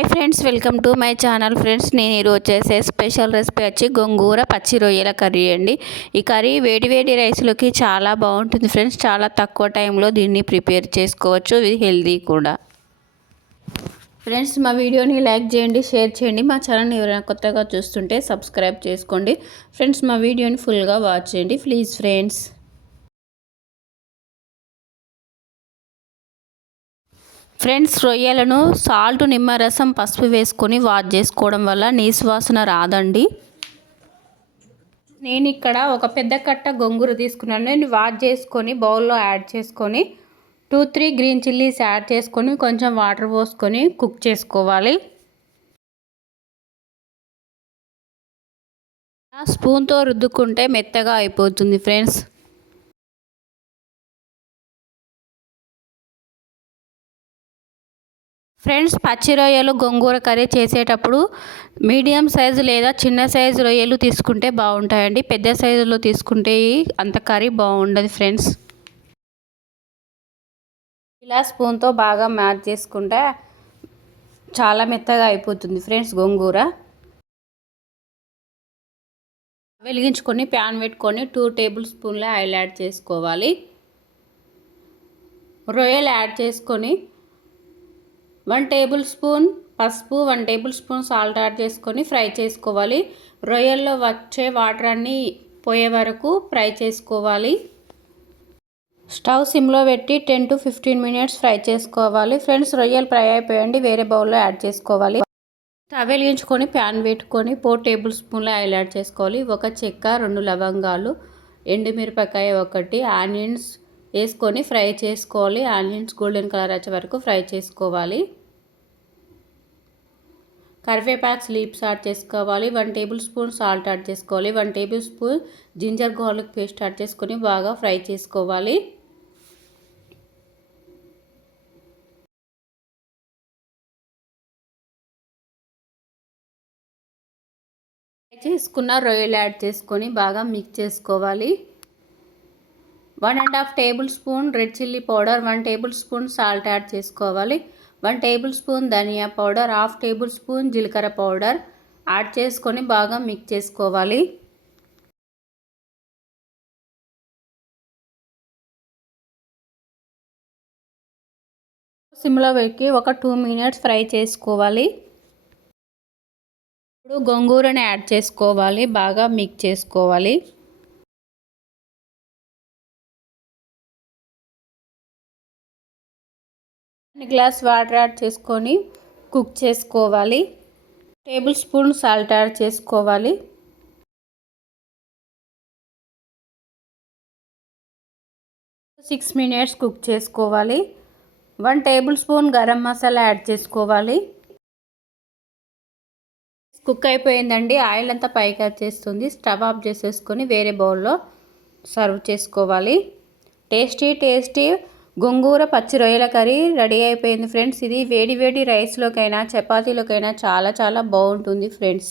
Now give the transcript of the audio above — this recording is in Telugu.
Hi friends, welcome to my channel. Friends, నేను ఈరోజు చేసే స్పెషల్ రెసిపీ వచ్చి గోంగూర పచ్చి రొయ్యల కర్రీ అండి. ఈ కర్రీ వేడి వేడి రైస్లోకి చాలా బాగుంటుంది ఫ్రెండ్స్. చాలా తక్కువ టైంలో దీన్ని ప్రిపేర్ చేసుకోవచ్చు. ఇది హెల్దీ కూడా. ఫ్రెండ్స్, మా వీడియోని లైక్ చేయండి, షేర్ చేయండి. మా ఛానల్ని ఎవరైనా కొత్తగా చూస్తుంటే సబ్స్క్రైబ్ చేసుకోండి. ఫ్రెండ్స్, మా వీడియోని ఫుల్గా వాచ్ చేయండి ప్లీజ్ ఫ్రెండ్స్. ఫ్రెండ్స్, రొయ్యలను సాల్ట్, నిమ్మరసం, పసుపు వేసుకొని వాష్ చేసుకోవడం వల్ల నీసు వాసన రాదండి. నేను ఇక్కడ ఒక పెద్ద కట్ట గోంగూర తీసుకున్నాను. నేను వాష్ చేసుకొని బౌల్లో యాడ్ చేసుకొని 2-3 గ్రీన్ చిల్లీస్ యాడ్ చేసుకొని కొంచెం వాటర్ పోసుకొని కుక్ చేసుకోవాలి. స్పూన్తో రుద్దుకుంటే మెత్తగా అయిపోతుంది ఫ్రెండ్స్. ఫ్రెండ్స్, పచ్చి రొయ్యలు గోంగూర కర్రీ చేసేటప్పుడు మీడియం సైజు లేదా చిన్న సైజు రొయ్యలు తీసుకుంటే బాగుంటాయండి. పెద్ద సైజులో తీసుకుంటే అంత కర్రీ బాగుండదు ఫ్రెండ్స్. ఇలా స్పూన్తో బాగా మ్యాచ్ చేసుకుంటే చాలా మెత్తగా అయిపోతుంది ఫ్రెండ్స్ గోంగూర. వెలిగించుకొని ప్యాన్ పెట్టుకొని 2 టేబుల్ స్పూన్ల ఆయిల్ యాడ్ చేసుకోవాలి. రొయ్యలు యాడ్ చేసుకొని 1 టేబుల్ స్పూన్ పసుపు, 1 టేబుల్ స్పూన్ సాల్ట్ యాడ్ చేసుకొని ఫ్రై చేసుకోవాలి. రొయ్యల్లో వచ్చే వాటర్ అన్నీ పోయే వరకు ఫ్రై చేసుకోవాలి. స్టవ్ సిమ్లో పెట్టి 10 to 15 మినిట్స్ ఫ్రై చేసుకోవాలి. ఫ్రెండ్స్, రొయ్యలు ఫ్రై అయిపోయండి, వేరే బౌల్లో యాడ్ చేసుకోవాలి. స్టవ్ వెలిగించుకొని ప్యాన్ పెట్టుకొని 4 టేబుల్ స్పూన్ల ఆయిల్ యాడ్ చేసుకోవాలి. 1 చెక్క, 2 లవంగాలు, ఎండుమిరపకాయ 1, ఆనియన్స్ వేసుకొని ఫ్రై చేసుకోవాలి. ఆనియన్స్ గోల్డెన్ కలర్ వచ్చే వరకు ఫ్రై చేసుకోవాలి. కరివేపాకు లీవ్స్ యాడ్ చేసుకోవాలి. 1 టేబుల్ స్పూన్ సాల్ట్ యాడ్ చేసుకోవాలి. 1 tablespoon ginger garlic paste add చేసుకొని బాగా ఫ్రై చేసుకోవాలి. ఫ్రై చేసుకున్న రొయ్యలు యాడ్ చేసుకొని బాగా మిక్స్ చేసుకోవాలి. 1.5 table spoon red chilli powder, 1 table spoon salt add చేసుకోవాలి. 1 టేబుల్ స్పూన్ ధనియా పౌడర్, 1/2 టేబుల్ స్పూన్ జీలకర్ర పౌడర్ యాడ్ చేసుకొని బాగా మిక్స్ చేసుకోవాలి. సిమ్లో పెట్టి ఒక 2 మినిట్స్ ఫ్రై చేసుకోవాలి. ఇప్పుడు గోంగూరని యాడ్ చేసుకోవాలి, బాగా మిక్స్ చేసుకోవాలి. గ్లాస్ వాటర్ యాడ్ చేసుకొని కుక్ చేసుకోవాలి. టేబుల్ స్పూన్ సాల్ట్ యాడ్ చేసుకోవాలి. సిక్స్ మినిట్స్ కుక్ చేసుకోవాలి. 1 table spoon garam masala add చేసుకోవాలి. కుక్ అయిపోయిందండి, ఆయిల్ అంతా పైకి వచ్చేస్తుంది. స్టవ్ ఆఫ్ చేసేసుకొని వేరే బౌల్లో సర్వ్ చేసుకోవాలి. టేస్టీ గోంగూర పచ్చి రొయ్యల కర్రీ రెడీ అయిపోయింది ఫ్రెండ్స్. ఇది వేడి వేడి రైస్లోకైనా చపాతీలోకైనా చాలా బాగుంటుంది ఫ్రెండ్స్.